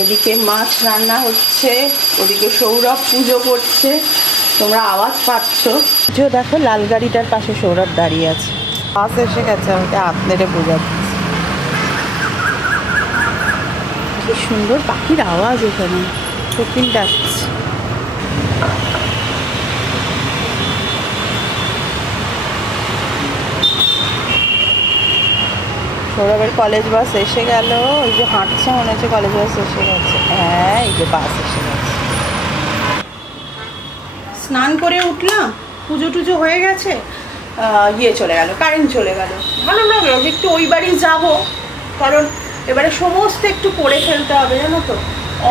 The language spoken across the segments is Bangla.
এদিকে মাছ রান্না হচ্ছে, ওদিকে সৌরভ পুজো করছে, তোমরা আওয়াজ পাচ্ছ। যে দেখো লাল গাড়িটার পাশে সৌরভ দাঁড়িয়ে আছে, বাস এসে গেছে, আমাকে হাত নেড়ে বোঝাচ্ছে। কি সুন্দর পাখির আওয়াজ, এখানে কোকিল ডাকছে। সৌরভের কলেজ বাস এসে গেল, ওই যে হাঁটছে মনে হচ্ছে কলেজ বাস এসে গেছে। হ্যাঁ, এই যে বাস এসে গেছে। স্নান করে উঠলাম, পুজো টুজো হয়ে গেছে, চলে গেল, কারেন্ট চলে গেল। ভালো লাগলো যে একটু ওই বাড়ি যাবো, কারণ এবারে সমস্ত একটু করে ফেলতে হবে, জানো তো।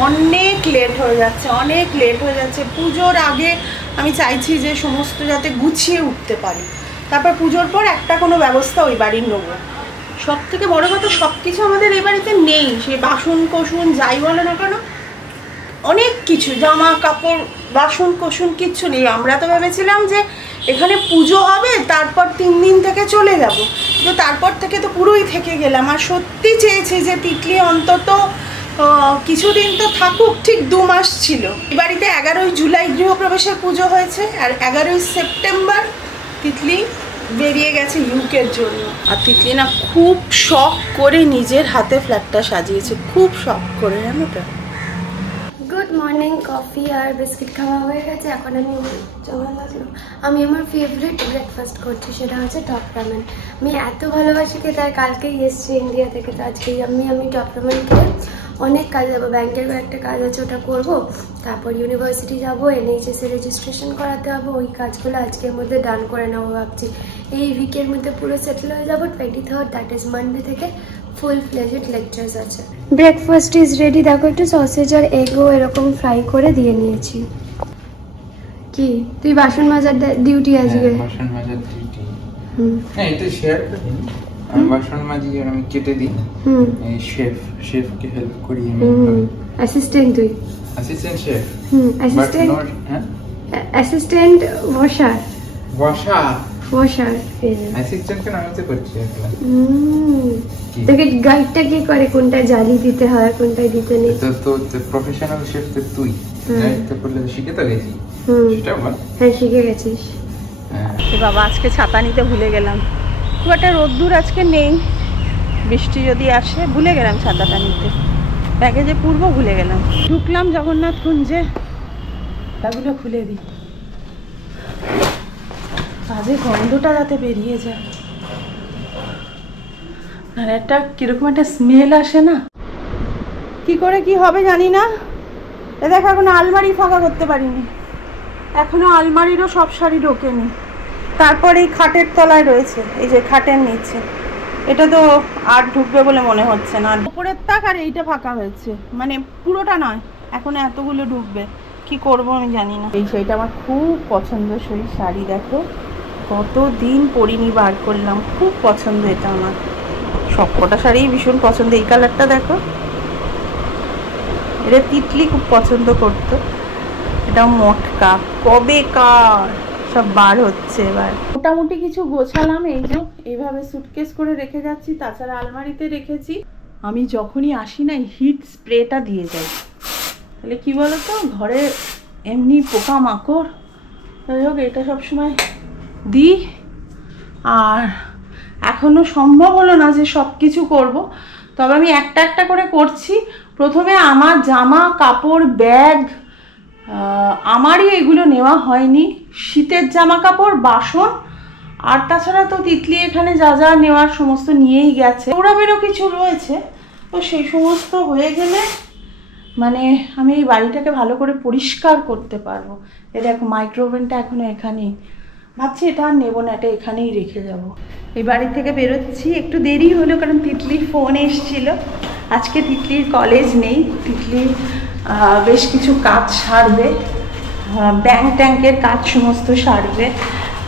অনেক লেট হয়ে যাচ্ছে, অনেক লেট হয়ে যাচ্ছে। পুজোর আগে আমি চাইছি যে সমস্ত যাতে গুছিয়ে উঠতে পারি, তারপর পুজোর পর একটা কোনো ব্যবস্থা ওই বাড়ির নেবো। সব থেকে বড় কথা, সব কিছু আমাদের এই বাড়িতে নেই, সে বাসন কোসন যাই বলে না কেন, অনেক কিছু, জামা কাপড় বাসন কোসন কিচ্ছু নেই। আমরা তো ভেবেছিলাম যে এখানে পুজো হবে, তারপর 3 দিন থেকে চলে যাব, কিন্তু তারপর থেকে তো পুরোই থেকে গেলাম। আর সত্যি চেয়েছি যে তিতলি অন্তত কিছুদিন তো থাকুক, ঠিক 2 মাস ছিল। এই বাড়িতে 11ই জুলাই গৃহপ্রবেশের পুজো হয়েছে, আর 11ই সেপ্টেম্বর তিতলি বেরিয়ে গেছে ইউকের জন্য। আর তিতলি না খুব শখ করে নিজের হাতে ফ্ল্যাটটা সাজিয়েছে, খুব শখ করে, জানো তো। গুড মর্নিং, কফি আর বিস্কিট খাওয়া হয়ে গেছে। এখন আমি আমার ফেভারিট ব্রেকফাস্ট করছি, সেটা হচ্ছে টপ রামেন। আমি এত ভালোবাসি খেতে, তাই কালকেই এসছি ইন্ডিয়া থেকে, তো আজকেই আমি টপ রামেন খেয়ে অনেক কাজ যাবো। ব্যাংকের একটা কাজ আছে, ওটা করবো, তারপর ইউনিভার্সিটি যাবো, NHS এর রেজিস্ট্রেশন করাতে হবে। ওই কাজগুলো আজকের মধ্যে ডান করে নেবো ভাবছি। এই উইকের মধ্যে পুরো সেটেল হয়ে যাবো। 23rd, দ্যাট ইজ মানডে থেকে ফুল ফ্লেজড লেকচার্স আছে। Breakfast is ready. দেখো, একটু সসেজ আর এগও এরকম ফ্রাই করে দিয়ে নিয়েছি। কি তুই বাসন মাজার ডিউটি আজকে? বাসন মাজার ডিউটি, হ্যাঁ এটা শেয়ার করি। আমি বাসন মাজি আর আমি কেটে দিই। এই শেফকে হেল্প করি আমি। অ্যাসিস্ট্যান্ট তুই? Assistant chef. Assistant washer. Assistant কেন, আমি তো করছি একলা। তোকে গাইডটা কি করে, কোনটা জালি দিতে হয়, কোনটা দিতে নেই? তো প্রফেশনাল শেফ তো তুই, গাইডটা করলে শিখে তো গেছি। সেটা বল। হ্যাঁ, শিখে গেছিস। বাবা, আজকে ছাতা নিতে ভুলে গেলাম। খুব একটা রোদ্দুর আজকে নেই, বৃষ্টি যদি আসে, ভুলে গেলাম ছাতাটা নিতে। ব্যাগে যে পূর্ব ভুলে গেলাম। ঢুকলাম জগন্নাথ কুঞ্জে, তাগুলো খুলে দিই, বাজে গন্ধটা যাতে বেরিয়ে যায়। আর একটা কিরকম একটা স্মেল আসে না, কি করে কি হবে জানি না। এ দেখ, এখনো আলমারি ফাঁকা করতে পারিনি, এখনো আলমারিরও সব শাড়ি ঢোকেনি। তারপর এই খাটের তলায় রয়েছে, এই যে খাটের নিচে, এটা তো আর ঢুকবে বলে মনে হচ্ছে না। উপরের তাক আর এইটা ফাঁকা হয়েছে, মানে পুরোটা নয়, এখনো এতগুলো ঢুকবে। কি করব আমি জানি না। এই শাড়িটা আমার খুব পছন্দসই শাড়ি, দেখো কতদিন পরিনি, বার করলাম, খুব পছন্দ এটা আমার। সবকটা শাড়ি ভীষণ পছন্দ। এই কালারটা দেখো, এটা তিতলি খুব পছন্দ করতো। এটা মটকা, কবেকার সব বার হচ্ছে এবার। মোটামুটি কিছু গোছালাম, এই যে এইভাবে সুটকেস করে রেখে যাচ্ছি, তাছাড়া আলমারিতে রেখেছি। আমি যখনই আসি না, হিট স্প্রেটা দিয়ে যাই, তাহলে কি বলতো, ঘরে এমনি পোকামাকড়, যাই হোক এটা সবসময় দিই। আর এখনো সম্ভব হলো না যে সব কিছু করবো, তবে আমি একটা একটা করে করছি। প্রথমে আমার জামা কাপড়, ব্যাগ, আমারই এগুলো নেওয়া হয়নি, শীতের জামা কাপড়, বাসন, আর তাছাড়া তো তিতলি এখানে যা যা নেওয়ার সমস্ত নিয়েই গেছে। ওরাবেরও কিছু রয়েছে, তো সেই সমস্ত হয়ে গেলে মানে আমি এই বাড়িটাকে ভালো করে পরিষ্কার করতে পারবো। এ দেখো, মাইক্রোওভেনটা এখনো এখানেই, ভাবছি এটা আর নেবো না, এটা এখানেই রেখে যাব। এই বাড়ি থেকে বেরোচ্ছি, একটু দেরি হলো কারণ তিতলির ফোন এসেছিল। আজকে তিতলির কলেজ নেই, তিতলির বেশ কিছু কাজ সারবে, ট্যাঙ্কের কাজ সমস্ত সারবে,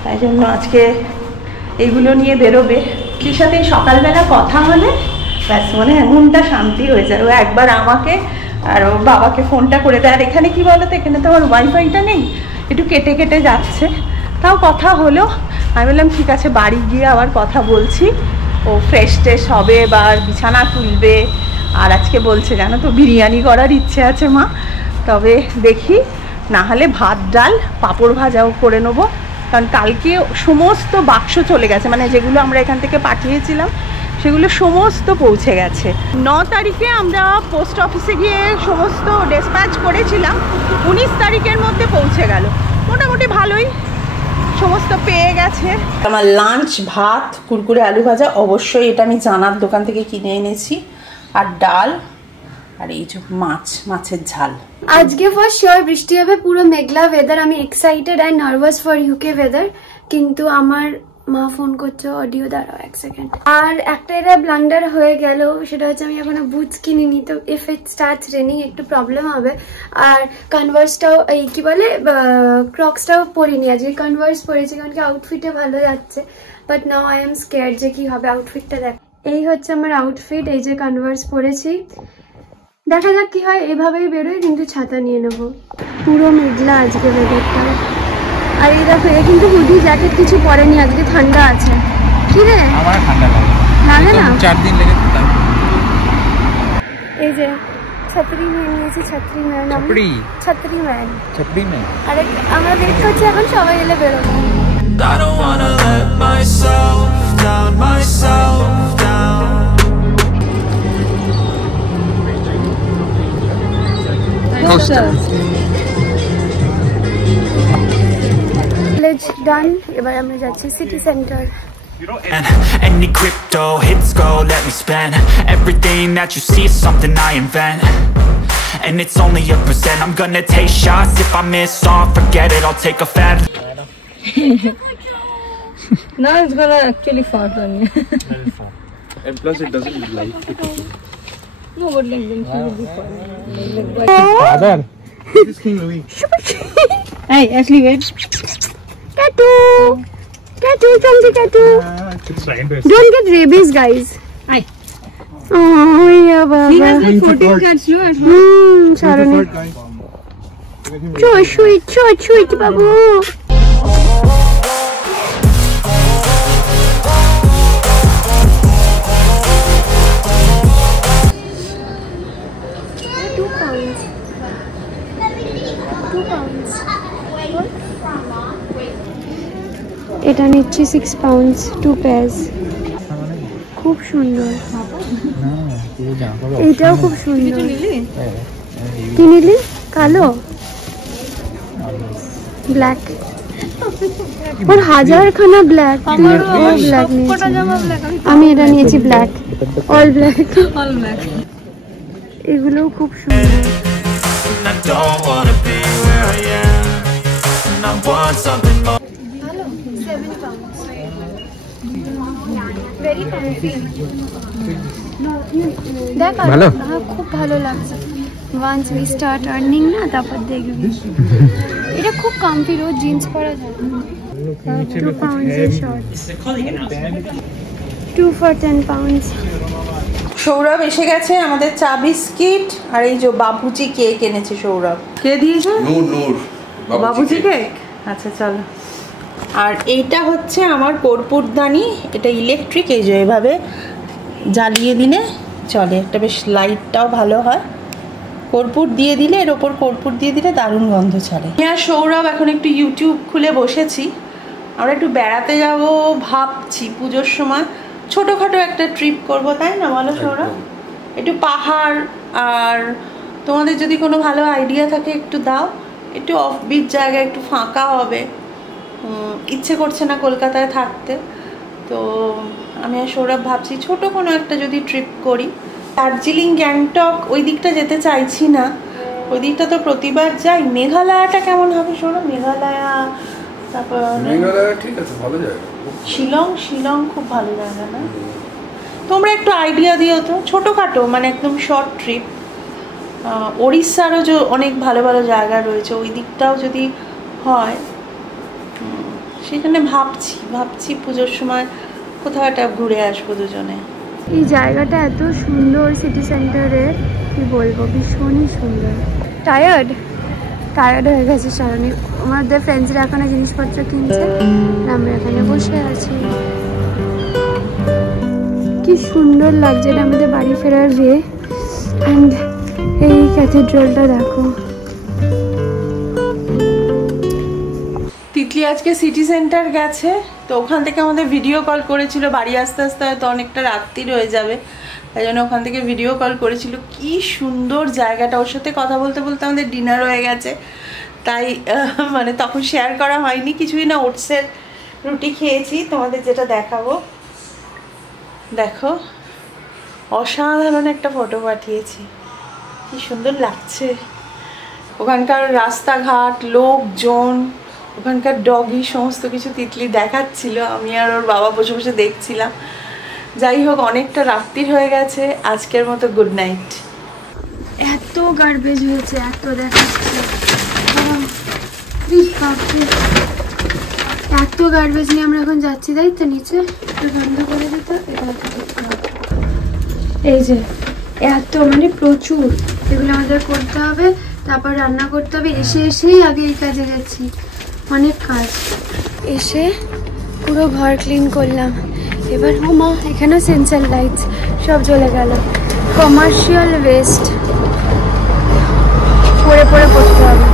তাই জন্য আজকে এগুলো নিয়ে বেরোবে। তিতলির সাথে সকালবেলা কথা হলে ব্যাস মনে এমনটা শান্তি হয়ে যায়। ও একবার আমাকে আর ওর বাবাকে ফোনটা করে দেয়। আর এখানে কি বলো তো, এখানে তো আমার ওয়াইফাইটা নেই, একটু কেটে কেটে যাচ্ছে, তাও কথা হলো। আমি বললাম ঠিক আছে, বাড়ি গিয়ে আবার কথা বলছি। ও ফ্রেশ ট্রেশ হবে বা বিছানা তুলবে। আর আজকে বলছে জানো তো বিরিয়ানি করার ইচ্ছে আছে মা, তবে দেখি না হলে ভাত ডাল পাঁপড় ভাজাও করে নেবো, কারণ কালকে সমস্ত বাক্স চলে গেছে, মানে যেগুলো আমরা এখান থেকে পাঠিয়েছিলাম সেগুলো সমস্ত পৌঁছে গেছে। 9 তারিখে আমরা পোস্ট অফিসে গিয়ে সমস্ত ডিসপ্যাচ করেছিলাম, 19 তারিখের মধ্যে পৌঁছে গেল। মোটামুটি ভালোই সমস্ত পেয়ে গেছে। আমার লাঞ্চ ভাত কুরকুরে আলু ভাজা, অবশ্যই এটা আমি জানার দোকান থেকে কিনে এনেছি, আর ডাল, আর এই যে মাছের ঝাল। আজকে ফর শিওর বৃষ্টি হবে, পুরো মেঘলা ওয়েদার। আমি excited and nervous for UK weather, কিন্তু আমার মা ফোন করছে, অডিও দাঁড়াও 1 সেকেন্ড। আর একটা এটা ব্লান্ডার হয়ে গেল, সেটা হচ্ছে আমি এখনো বুটস কিনিনি, তো ইফ ইট স্টার্টস রেনিং একটু প্রবলেম হবে। আর কনভার্সটাও এই কি বলে ক্রক্সটাও পরিনি, আজকে কনভার্স পরেছি কারণ কি আউটফিটে ভালো যাচ্ছে, but now I am scared যে কি হবে আউটফিটটা। দেখ এই হচ্ছে আমার আউটফিট, এই যে কনভার্স পরেছি, দেখা যাক কি হয়। এভাবেই বেরোয়, কিন্তু ছাতা নিয়ে নেবো। পুরো মেঘলা আজকে ওয়েদারটা। আর এই দেখো এ কিন্তু হুডি জ্যাকেট কিছু পরেনি, আজকে ঠান্ডা আছে। কি রে আমার ঠান্ডা লাগে না 4 দিন লেগে। এই যে ছাত্রী নিয়ে নিয়েছি, ছাত্রী ম্যান। ছাত্রী ম্যান। আর আমরা ওয়েট করছি এখন সবাই এলে বেরোবো। I don't wanna let myself down. Coaster. Village done. এবার আমরা যাচ্ছি city centre. Any crypto hits go, let me spend everything that you see is something I invent. And it's only a percent. I'm gonna take shots. If I miss all, forget it, I'll take a fat. Now it's gonna actually fart on you. And plus it doesn't like it. No, but like then she will be farting. Father, this King Louis. Hey, Ashley, wait. Tattoo, chomchi tattoo. Don't get rabies, guys. Aye. Oh, yeah, Baba. He has like 14 cats, no? At home. Sharoni. So sweet, Babu. এটা নিচ্ছি 6 পাউন্ডস 2 পেয়ার্স। খুব সুন্দর, এইটাও খুব সুন্দর। কি নিলি? কালো, ব্ল্যাক। ওর 1000 খানা ব্ল্যাক, ব্ল্যাক নিয়েছি আমি। এটা নিয়েছি ব্ল্যাক, অল ব্ল্যাক। এগুলোও খুব সুন্দর। I don't wanna be where I am. And I want something more. ভালো? হ্যাঁ, খুব ভালো লাগছে। ওয়ান্স উই স্টার্ট আর্নিং না, তারপর দেখবি। এটা খুব কমফি, রোজ জিন্স পরা যায়। 2 pounds এর শর্টস, 2 for 10 pounds। সৌরভ এসে গেছে, আমাদের চা বিস্কিট আর এই যে বাবুজি কেক এনেছে সৌরভ। কে দিয়েছে? নূর বাবুজি কেক। আচ্ছা চলো। আর এইটা হচ্ছে আমার কর্পূরদানি, এটা ইলেকট্রিক, এই যে এভাবে জ্বালিয়ে দিলে চলে, একটা বেশ লাইটটাও ভালো হয়। কর্পূর দিয়ে দিলে, এর ওপর কর্পূর দিয়ে দিলে দারুণ গন্ধ ছাড়ে। হ্যাঁ, সৌরভ এখন একটু ইউটিউব খুলে বসেছি, আমরা একটু বেড়াতে যাব ভাবছি পুজোর সময়। ছোটোখাটো একটা ট্রিপ করব, তাই না বলো সৌরভ? একটু পাহাড়, আর তোমাদের যদি কোনো ভালো আইডিয়া থাকে একটু দাও। একটু অফবিট জায়গা, একটু ফাঁকা হবে, ইচ্ছে করছে না কলকাতায় থাকতে। তো আমি আর সৌরভ ভাবছি ছোটো কোনো একটা যদি ট্রিপ করি। দার্জিলিং, গ্যাংটক ওই দিকটা যেতে চাইছি না, ওই দিকটা তো প্রতিবার যাই। মেঘালয়টা কেমন হবে সৌরভ? মেঘালয়া, তারপর ঠিক আছে, ভালো জায়গা। শিলং খুব ভালো জায়গা না? তোমরা একটু আইডিয়া দিও তো, ছোটোখাটো মানে একদম শর্ট ট্রিপ। ওড়িশারও যে অনেক ভালো ভালো জায়গা রয়েছে, ওই দিকটাও যদি হয়, সেখানে ভাবছি পুজোর সময় কোথাও একটা ঘুরে আসবো দুজনে। এই জায়গাটা এত সুন্দর সিটি সেন্টারে, কি বলবো, ভীষণই সুন্দর। টায়ার্ড হয়ে গেছে সারণী। আমাদের ফ্রেন্ডসরা এখানে জিনিসপত্র কিনছে, আমরা এখানে বসে আছি। কি সুন্দর লাগছে, এটা আমাদের বাড়ি ফেরার ওয়ে। অ্যান্ড এই ক্যাথেড্রালটা দেখো। তিতলি আজকে সিটি সেন্টার গেছে, তো ওখান থেকে আমাদের ভিডিও কল করেছিল। বাড়ি আস্তে আস্তে হয়তো অনেকটা রাত্রির হয়ে যাবে, তাই জন্য ওখান থেকে ভিডিও কল করেছিল। কি সুন্দর জায়গাটা, ওর সাথে কথা বলতে বলতে আমাদের ডিনার হয়ে গেছে, তাই মানে তখন শেয়ার করা হয়নি। কিছুই না, ওটসের রুটি খেয়েছি, তোমাদের যেটা দেখাবো। দেখো অসাধারণ একটা ফটো পাঠিয়েছি, কি সুন্দর লাগছে। ওখানকার রাস্তাঘাট, লোকজন, ওখানকার ডগি, সমস্ত কিছু তিতলি দেখাচ্ছিল, আমি আর ওর বাবা বসে বসে দেখছিলাম। যাই হোক, অনেকটা রাত্রির হয়ে গেছে, আজকের মতো গুড নাইট। এত গার্বেজ হয়েছে, এত দেখাচ্ছে, এত গার্বেজ নিয়ে আমরা এখন যাচ্ছি, তাই তো নিচে একটু বন্ধ করে দিত। এই যে এত মানে প্রচুর, এগুলো আমাদের করতে হবে, তারপর রান্না করতে হবে। এসেই আগে এই কাজে গেছি, অনেক কাজ। এসে পুরো ঘর ক্লিন করলাম। এবার মা এখানেও সেন্সার লাইটস সব জ্বলে গেল। কমার্শিয়াল ওয়েস্ট পরে পরে করতে হবে।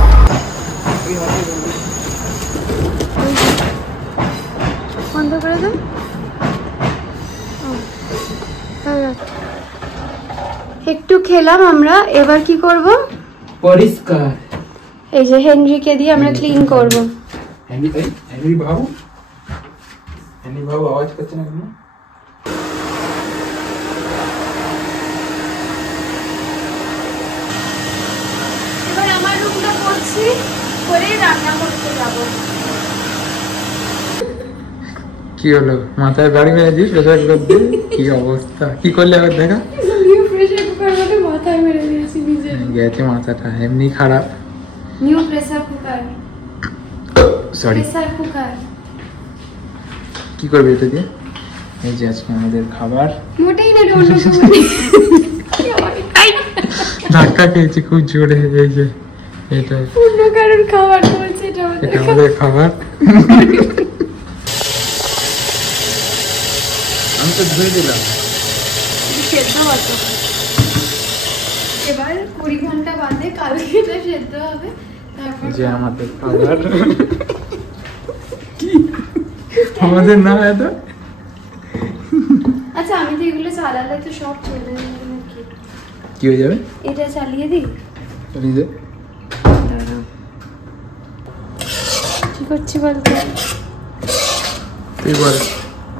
বন্ধ করে দাও। একটু খেলাম আমরা, এবার কি করব? পরিষ্কার। এই যে হেনরিকে দিয়ে আমরা ক্লিন করব। হেনরি বাবু আওয়াজ করছে না কেন? এবার আমার রুমটা করছি, করে রান্না করতে যাব। কি হলো, মাথায় বাড়ি মেরেছিস প্রেসার কুকার দিয়ে? কি অবস্থা, কি করলে আবার দেখা? নিউ প্রেসার কুকার মানে মাথায় মেরে দিয়েছি নিজে। গেছে মাথাটা, এমনি খারাপ। New pressure cooker, sorry. Pressure cooker কি করবে এটা দিয়ে? এই যে আজকে আমাদের খাবার। মোটেই না, অন্য ধাক্কা খেয়েছি খুব জোরে। এই যে এটা অন্য কারোর খাবার বলছে, এটা আমাদের খাবার। আমি তো ধুয়ে দিলাম। সেদ্ধ হতো, এবার 20 ঘন্টা বাদে কালকে এটা সেদ্ধ হবে। তারপর যে আমাদের খাবার। আমাদের না এটা। আচ্ছা, আমি তো এগুলো চালালে তো সব চলে যাবে নাকি? কি হয়ে যাবে? এটা চালিয়ে দিই। চালিয়ে দে। কি করছি বলতে? তুই বল।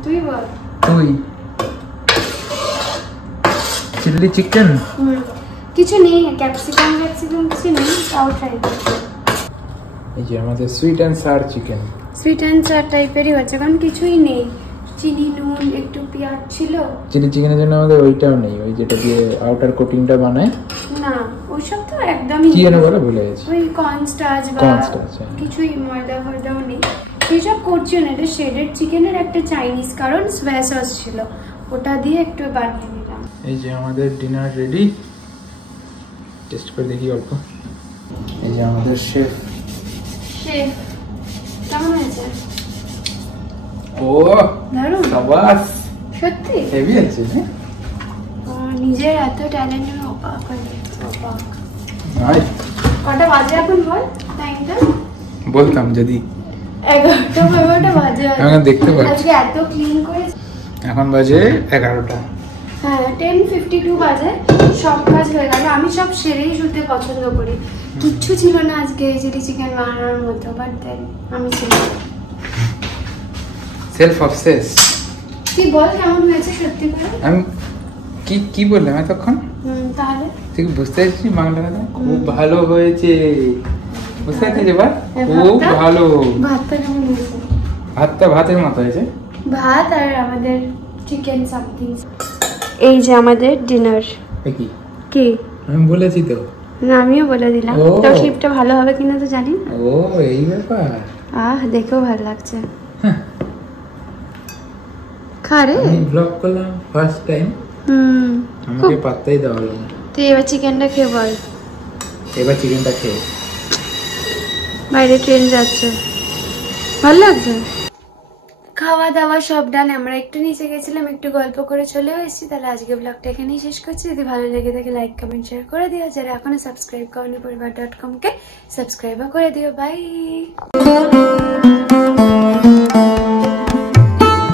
তুই বল। তুই চিলি চিকেন। কিছু নেই, ক্যাপসিকাম কিছু নেই, তাও ট্রাই করছি। এই যে আমাদের sweet and sour chicken. Sweet and sour টাইপেরই হচ্ছে, কারণ কিছুই নেই। চিনি, নুন, একটু পেঁয়াজ ছিল। চিলি চিকেনের জন্য আমাদের ওইটাও নেই, ওই যেটা দিয়ে আউটার কোটিংটা বানায় না, ওইসব তো একদমই কি যেন বলে, ভুলে গেছি। ওই কর্নস্টার্চ বা কিছুই, ময়দা ফয়দাও নেই, সেসব করছি না। এটা শেডেড চিকেনের একটা চাইনিজ, কারণ সোয়া সস ছিল, ওটা দিয়ে একটু বানিয়ে নিলাম। এই যে আমাদের ডিনার রেডি, টেস্ট করে দেখি অল্প। এই যে আমাদের শেফ। শেফ কেমন হয়েছে? ও দারুণ, সাবাস, সত্যি হেভি আছে। নিজের এত ট্যালেন্টের অবাক হয়ে গেছে, অবাক। নাই কটা বাজে এখন বল টাইমটা? বলতাম যদি 11টা বাজে। এখন দেখতে পাচ্ছি আজকে এত ক্লিন করে। এখন বাজে 11টা। হ্যাঁ, 10:52 বাজে, সব কাজ হয়ে গেল। আমি সব সেরেই শুতে পছন্দ করি। কিচ্ছু ছিল না আজকে চিলি চিকেন বানানোর মতো, বাট দেন আমি ছিলাম। Self obsess. তুই বল কেমন হয়েছে সত্যি করে। আমি কি বললাম এতক্ষণ? তাহলে তুই বুঝতে পারছিস বাংলা কথা? খুব ভালো হয়েছে, বুঝতে পারছিস এবার? খুব ভালো। ভাতটা কেমন হয়েছে? ভাতটা ভাতের মতো হয়েছে। ভাত আর আমাদের চিকেন সামথিং। এই যে আমাদের ডিনার। কি কি আমি বলেছি তো? না, আমিও বলে দিলাম। তো ক্লিপটা ভালো হবে কিনা তো জানি না। ও এই ব্যাপার। দেখেও ভালো লাগছে। খা রে। আমি ব্লগ করলাম ফার্স্ট টাইম, আমাকে পাত্তাই দেওয়া হলো না। তুই এবার চিকেনটা খেয়ে বল। এবার চিকেনটা খেয়ে। বাইরে ট্রেন যাচ্ছে, ভালো লাগছে। খাওয়া দাওয়া সব ডান। আমরা একটু নিচে গেছিলাম, একটু গল্প করে চলেও এসেছি। তাহলে আজকে ব্লগটা এখানেই শেষ করছি। যদি ভালো লেগে থাকে লাইক কমেন্ট শেয়ার করে দিও। যারা এখনো সাবস্ক্রাইব করনি পরিবার.com কে সাবস্ক্রাইবও করে দিও। বাই।